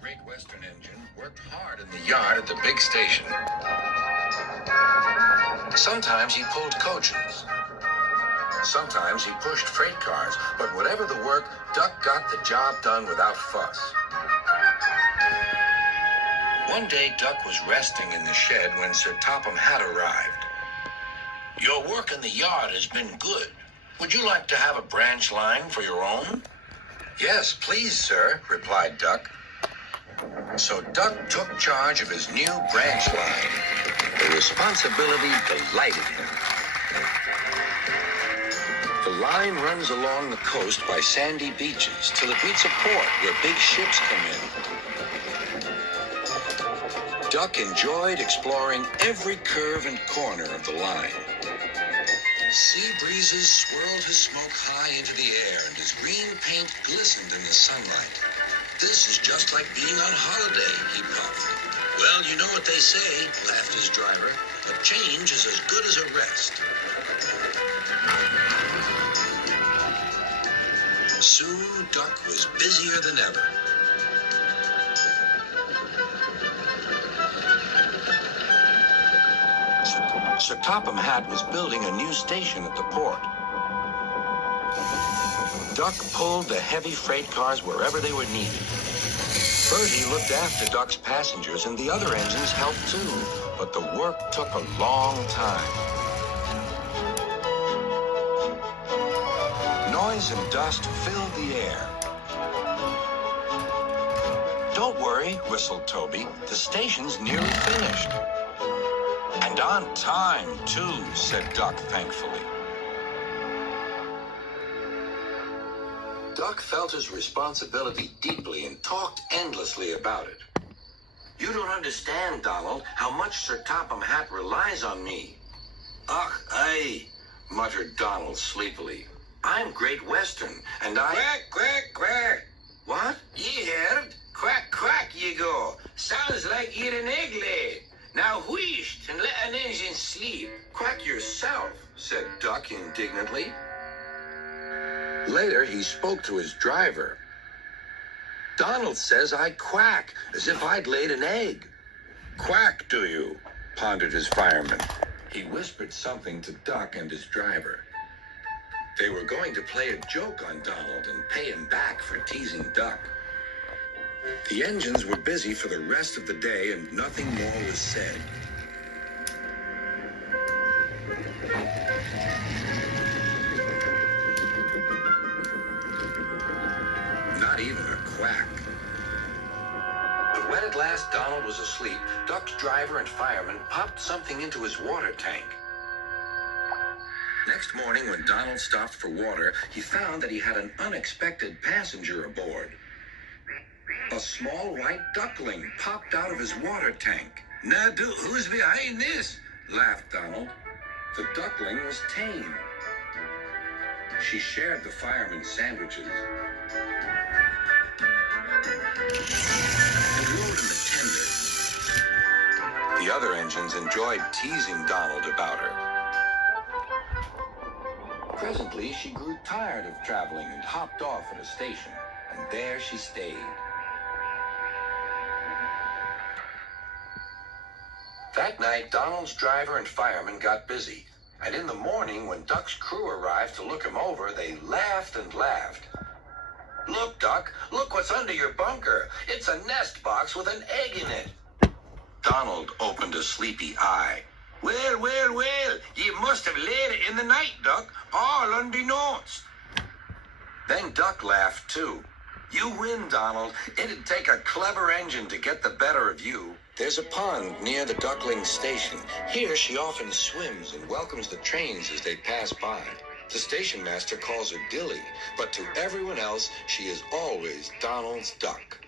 Great Western engine worked hard in the yard at the big station. Sometimes he pulled coaches. Sometimes he pushed freight cars, but whatever the work, Duck got the job done without fuss. One day, Duck was resting in the shed when Sir Topham Hatt arrived. "Your work in the yard has been good. Would you like to have a branch line for your own?" "Yes, please, sir," replied Duck. So Duck took charge of his new branch line. The responsibility delighted him. The line runs along the coast by sandy beaches till it meets a port where big ships come in. Duck enjoyed exploring every curve and corner of the line. Sea breezes swirled his smoke high into the air, and his green paint glistened in the sunlight. "This is just like being on holiday," he puffed. "Well, you know what they say," laughed his driver. "A change is as good as a rest." Soon, Duck was busier than ever. Sir Topham Hatt was building a new station at the port. Duck pulled the heavy freight cars wherever they were needed. Bertie looked after Duck's passengers, and the other engines helped too, but the work took a long time. Noise and dust filled the air. "Don't worry," whistled Toby. "The station's nearly finished." "And on time, too," said Duck thankfully. Duck felt his responsibility deeply and talked endlessly about it. "You don't understand, Donald, how much Sir Topham Hatt relies on me." "Ach, aye," muttered Donald sleepily. "I'm Great Western, and I—" "Quack, quack, quack." "What?" "Ye heard? Quack, quack, ye go. Sounds like you're an egg lay. Now wheesht and let an engine sleep." "Quack yourself," said Duck indignantly. Later, he spoke to his driver. "Donald says I quack, as if I'd laid an egg." "Quack, do you?" pondered his fireman. He whispered something to Duck and his driver. They were going to play a joke on Donald and pay him back for teasing Duck. The engines were busy for the rest of the day, and nothing more was said. Not even a quack. But when at last Donald was asleep, Duck's driver and fireman popped something into his water tank. Next morning, when Donald stopped for water, he found that he had an unexpected passenger aboard. A small white duckling popped out of his water tank. "Now, who's behind this?" laughed Donald. The duckling was tame. She shared the fireman's sandwiches and rode in the tender. The other engines enjoyed teasing Donald about her. Presently, she grew tired of traveling and hopped off at a station, and there she stayed. That night, Donald's driver and fireman got busy, and in the morning, when Duck's crew arrived to look him over, they laughed and laughed. "Look, Duck, look what's under your bunker. It's a nest box with an egg in it." Donald opened a sleepy eye. Well, well, well, you must have laid it in the night, Duck, all unbeknownst." Then Duck laughed too. "You win, Donald. It'd take a clever engine to get the better of you." There's a pond near the duckling station. Here she often swims and welcomes the trains as they pass by. The station master calls her Dilly, but to everyone else, she is always Donald's duck.